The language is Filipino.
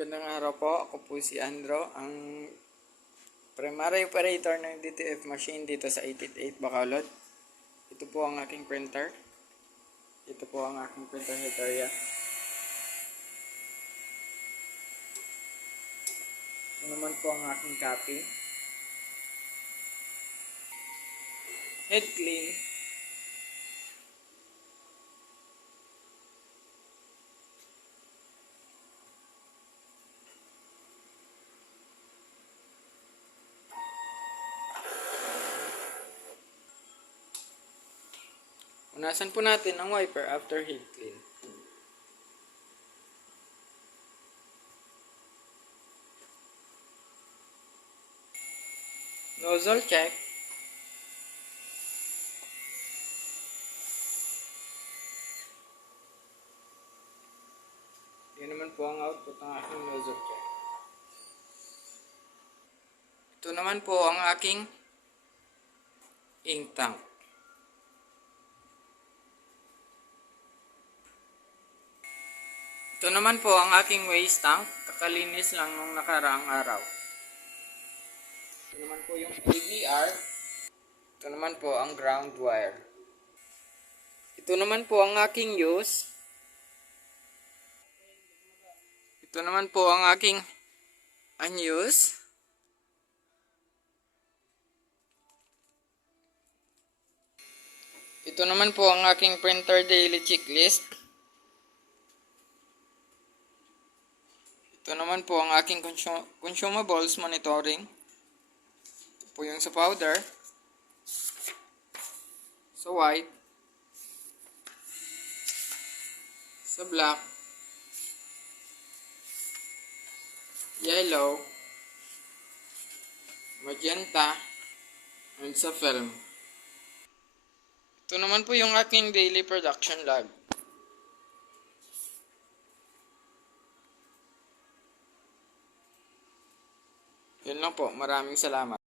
Magandang araw po. Ako po si Andro, ang primary operator ng DTF machine dito sa 888 Bacolod. Ito po ang aking printer. Ito po ang aking printer head area. Ito naman po ang aking copy. Head clean. Punasan po natin ang wiper after head clean. Nozzle check. Yan naman po ang output ng aking nozzle check. Ito naman po ang aking ink tank. Ito naman po ang aking waste tank. Kakalinis lang nung nakaraang araw. Ito naman po yung AVR. Ito naman po ang ground wire. Ito naman po ang aking use. Ito naman po ang aking unused. Ito naman po ang aking printer daily checklist. Ito naman po ang aking consumables monitoring. Ito po yung sa powder, sa white, sa black, yellow, magenta, and sa film. Ito naman po yung aking daily production log. Yun lang po. Maraming salamat.